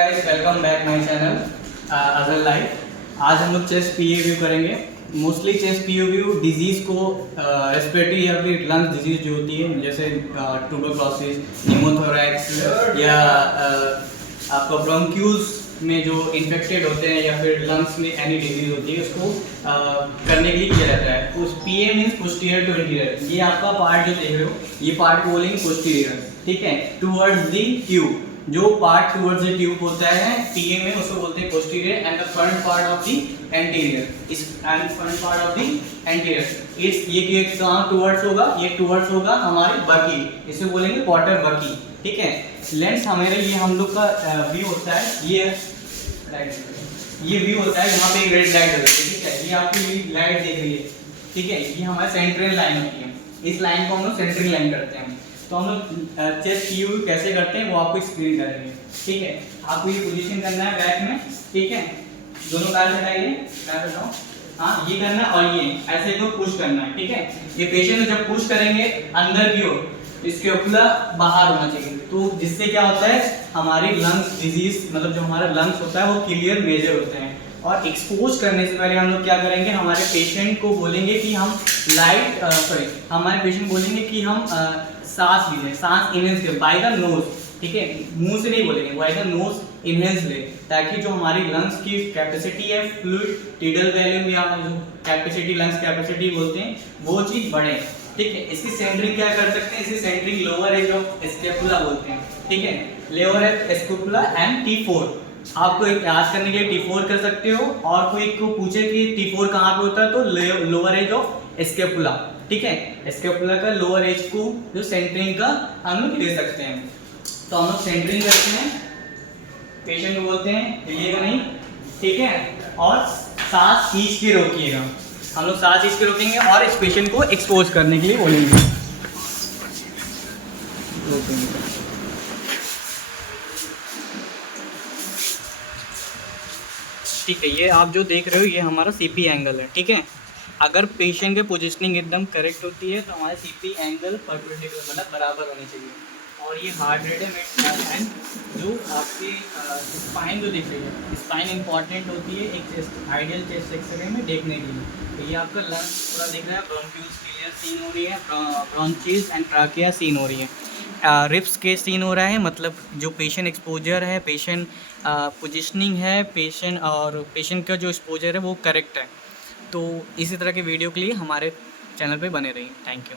Guys welcome back my channel अजल life. आज हम लोग चेस्ट पीओ करेंगे। मोस्टली चेस्ट पीओ डिजीज़ को रेस्पिरेटरी या फिर लंग्स डिजीज जो होती है जैसे ट्यूबरक्लोसिस, निमोथोरैक्स या आपका ब्रोंक्यूल्स में जो इन्फेक्टेड होते हैं या फिर लंग्स में एनी डिजीज होती है उसको करने के लिए किया जाता है। उस पीए मीन्स पोस्टीरियर टू इंटीरियर। ये आपका पार्ट जो देख रहे हो ये पार्ट को बोलेंगे पोस्टीरियर, ठीक है, टूवर्ड्स द ट्यूब। जो पार्ट टूवर्ड्स द ट्यूब होता है पीए में उसको बोलते हैं posterior and the front part of the anterior is and front part of the anterior is ये कहाँ टूवर्ड्स होगा, ये टूवर्ड्स होगा हमारे बकी, इसे बोलेंगे क्वार्टर बकी, ठीक है। लेंस हमारे ये हम लोग का व्यू होता है, ये व्यू होता है। यहाँ पे एक रेड लाइट होती है, ठीक है, ये आपकी लाइट देख रही है, ठीक है, ये हमारी सेंट्रल लाइन होती है। इस लाइन को हम लोग सेंट्रल लाइन करते हैं। तो हम लोग चेस्ट पीओ कैसे करते हैं वो आपको एक्सप्लेन करेंगे, ठीक है। आपको ये पोजीशन करना है बैक में, ठीक है, दोनों पैर हटाइए, पैर हटाओ, हाँ ये करना है और ये ऐसे को पुश करना है, ठीक है। ये पेशेंट जब पुश करेंगे अंदर की ओर इसके ऊपर बाहर होना चाहिए, तो जिससे क्या होता है हमारी लंग्स डिजीज मतलब जो हमारा लंग्स होता है वो क्लियर मेजर होते हैं। और एक्सपोज करने से पहले हम लोग क्या करेंगे, हमारे पेशेंट को बोलेंगे कि हम हमारे पेशेंट बोलेंगे कि हम सांस लीजिए, सांस इनहेल करें बाय द नोज, ठीक है, मुंह से नहीं बोलेंगे, बाय द नोज इनहेल ले, ताकि जो हमारी लंग्स की कैपेसिटी है फ्लूइड टिडल वॉल्यूम या जो कैपेसिटी लंग्स कैपेसिटी बोलते हैं वो चीज़ बढ़े, ठीक है। इसकी सेंटरिंग क्या कर सकते हैं, इसकी centering lower edge of scapula बोलते हैं, ठीक है, lower as scapula and T4। आपको एक याद करने के लिए T4 कर सकते हो, और कोई को पूछे कि T4 कहाँ पे होता है तो लोअर एज ऑफ स्कैपुला, ठीक है, स्कैपुला का लोअर एज को जो सेंटरिंग का हम लोग ले सकते हैं। तो हम लोग सेंटरिंग करते हैं, पेशेंट को बोलते हैं हिलिएगा नहीं, ठीक है, और सांस खींच के रोकिएगा। हम लोग सांस खींच के रोकेंगे और इस पेशेंट को एक्सपोज करने के लिए बोलेंगे। ठीक है, ये आप जो देख रहे हो ये हमारा सीपी एंगल है, ठीक है। अगर पेशेंट की पोजीशनिंग एकदम करेक्ट होती है तो हमारे सीपी एंगल परपेंडिकुलर मतलब बराबर होनी चाहिए। और ये हार्ट रेट है एंड जो आपकी स्पाइन जो दिख रही है, स्पाइन इंपॉर्टेंट होती है एक चेस्ट आइडियल चेस्ट एक्सरे में देखने के लिए। तो ये आपका लंग्स पूरा दिख रहा है, ब्रोंक्यूल्स क्लियर सीन हो रही है, ब्रोंचीज एंड ट्राकिया सीन हो रही है, रिप्स के सीन हो रहा है, मतलब जो पेशेंट एक्सपोजर है, पेशेंट पोजिशनिंग है, पेशेंट और पेशेंट का जो एक्सपोजर है वो करेक्ट है। तो इसी तरह के वीडियो के लिए हमारे चैनल पे बने रहिए। Thank you.